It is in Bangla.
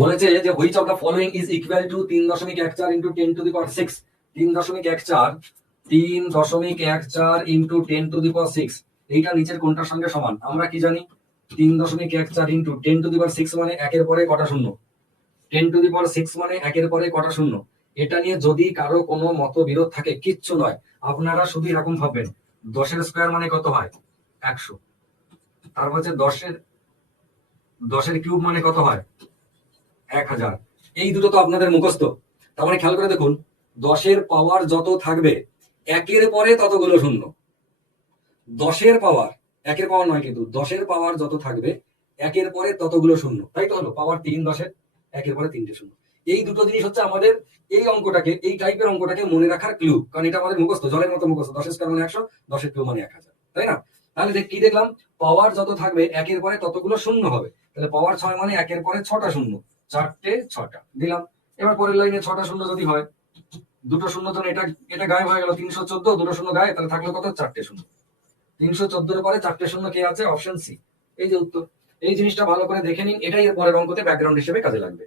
বলেছে যে which of the following is equal to 3.14 into 10⁶। 3.14 3.14 into 10⁶ এইটা নিচের কোনটার সঙ্গে সমান? আমরা কি জানি 3.14 ইন্টু 10⁶ মানে একের পরে কটা শূন্য, 10⁶ মানে একের পরে কটা শূন্য। এটা নিয়ে যদি কারো কোনো মতবিরোধ থাকে কিচ্ছু নয়, আপনারা শুধু এরকম ভাববেন 10-এর স্কোয়ার মানে কত হয় 100, তারপর হচ্ছে 10-এর কিউব মানে কত হয় 1000। এই দুটো তো আপনাদের মুখস্থ। তার মানে খেয়াল করে দেখুন 10-এর পাওয়ার যত থাকবে একের পরে ততগুলো শূন্য। 10-এর পাওয়ার, একের পাওয়ার নয় কিন্তু 10-এর পাওয়ার যত থাকবে একের পরে ততগুলো শূন্য, তাই তো হলো পাওয়ার 3 10-এর, একের পরে 3টে শূন্য। এই দুটো জিনিস হচ্ছে আমাদের এই অঙ্কটাকে, এই টাইপের অঙ্কটাকে মনে রাখার ক্লু, কারণ এটা আমাদের মুখস্থ, জলের মতো মুখস্থ। 10-এর স্কয়ার মানে 100, 10-এর কিউব মানে 1000, তাই না? তাহলে কি দেখলাম, পাওয়ার যত থাকবে একের পরে ততগুলো শূন্য হবে। তাহলে পাওয়ার 6 মানে একের পরে 6টা শূন্য, 4টে 6টা দিলাম। এবার পরের লাইনে 6টা শূন্য যদি হয়, দুটো শূন্য ধরে এটা এটা গায়েব হয়ে গেল, 314, দুটো শূন্য গায়ে, তাহলে থাকলো কত 4টে শূন্য। 314-এর পরে 4টে শূন্য কে আছে? অপশন সি, এই যে উত্তর। এই জিনিসটা ভালো করে দেখে নিন, এটাই এর পরের অঙ্কতে ব্যাকগ্রাউন্ড হিসেবে কাজে লাগবে।